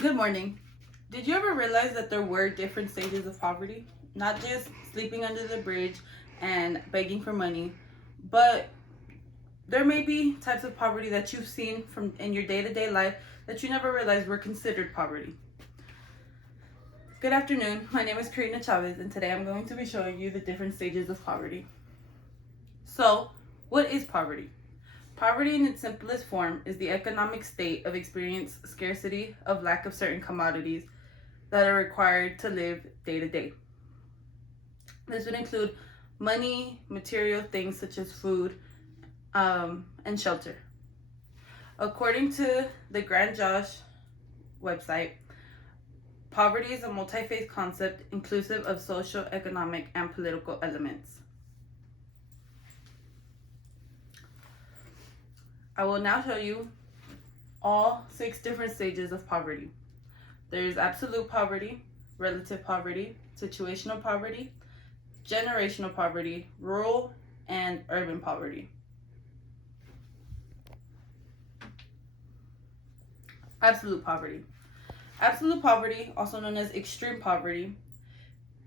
Good morning. Did you ever realize that there were different stages of poverty? Not just sleeping under the bridge and begging for money, but there may be types of poverty that you've seen from in your day-to-day life that you never realized were considered poverty. Good afternoon. My name is Karina Chavez, and today I'm going to be showing you the different stages of poverty. So, what is poverty? Poverty in its simplest form is the economic state of experience scarcity of lack of certain commodities that are required to live day to day. This would include money, material things such as food, and shelter. According to the Grand Josh website, poverty is a multi-phase concept inclusive of social, economic, and political elements. I will now show you all 6 different stages of poverty. There is absolute poverty, relative poverty, situational poverty, generational poverty, rural and urban poverty. Absolute poverty. Absolute poverty, also known as extreme poverty,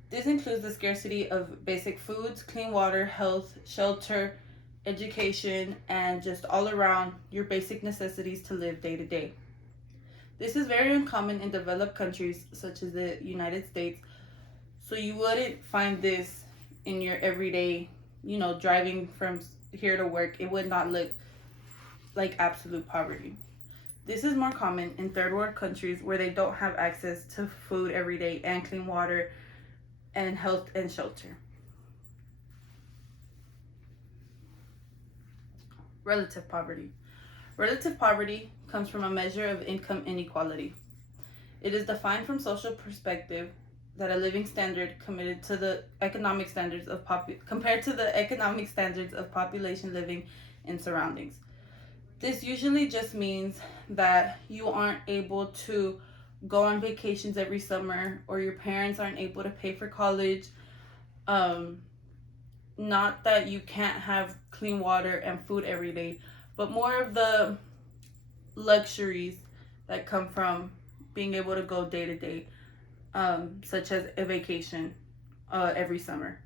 this includes the scarcity of basic foods, clean water, health, shelter, education, and just all around your basic necessities to live day to day. This is very uncommon in developed countries such as the United States, so you wouldn't find this in your everyday, driving from here to work. It would not look like absolute poverty. This is more common in third world countries where they don't have access to food every day and clean water and health and shelter. Relative poverty. Relative poverty comes from a measure of income inequality. It is defined from social perspective that a living standard committed to the economic standards of compared to the economic standards of population living in surroundings. This usually just means that you aren't able to go on vacations every summer, or your parents aren't able to pay for college. Not that you can't have clean water and food every day, but more of the luxuries that come from being able to go day to day, such as a vacation every summer.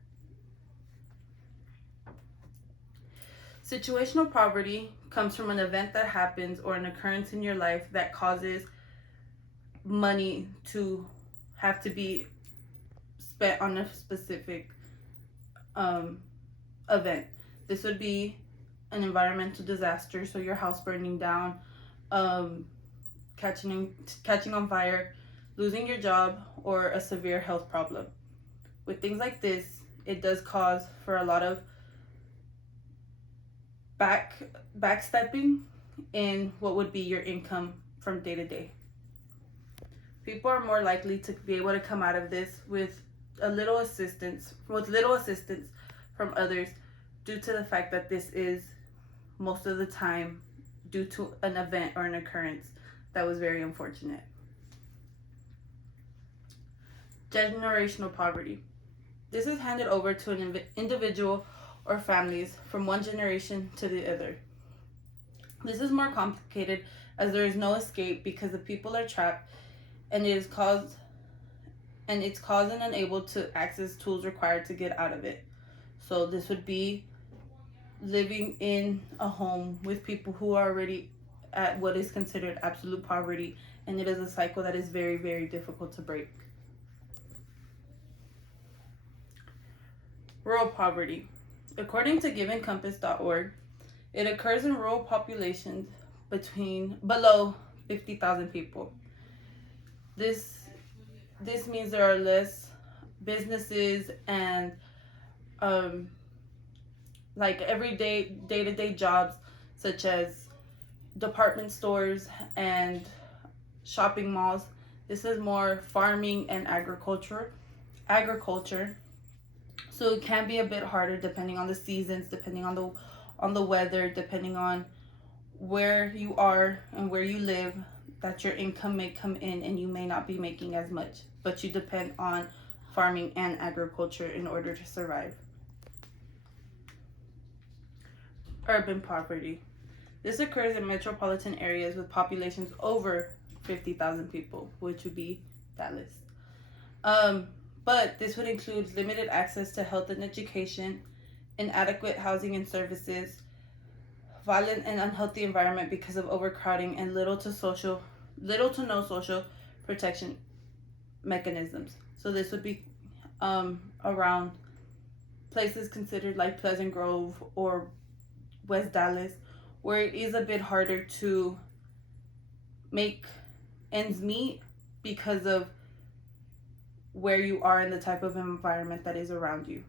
Situational poverty comes from an event that happens or an occurrence in your life that causes money to have to be spent on a specific event. This would be an environmental disaster, so your house burning down, catching on fire, losing your job, or a severe health problem. With things like this, it does cause for a lot of backstepping in what would be your income from day to day. People are more likely to be able to come out of this with little assistance from others, due to the fact that this is most of the time due to an event or an occurrence that was very unfortunate. Generational poverty. This is handed over to an individual or families from one generation to the other. This is more complicated as there is no escape because the people are trapped, and it's caused and unable to access tools required to get out of it. So this would be living in a home with people who are already at what is considered absolute poverty, and it is a cycle that is very, very difficult to break. Rural poverty. According to givencompass.org, it occurs in rural populations below 50,000 people. This means there are less businesses and like everyday day-to-day jobs such as department stores and shopping malls. This is more farming and agriculture. So it can be a bit harder depending on the seasons, depending on the weather, depending on where you are and where you live, that your income may come in and you may not be making as much, but you depend on farming and agriculture in order to survive. Urban poverty. This occurs in metropolitan areas with populations over 50,000 people, which would be Dallas. But this would include limited access to health and education, inadequate housing and services, violent and unhealthy environment because of overcrowding, and little to no social protection mechanisms. So this would be around places considered like Pleasant Grove or West Dallas, where it is a bit harder to make ends meet because of where you are and the type of environment that is around you.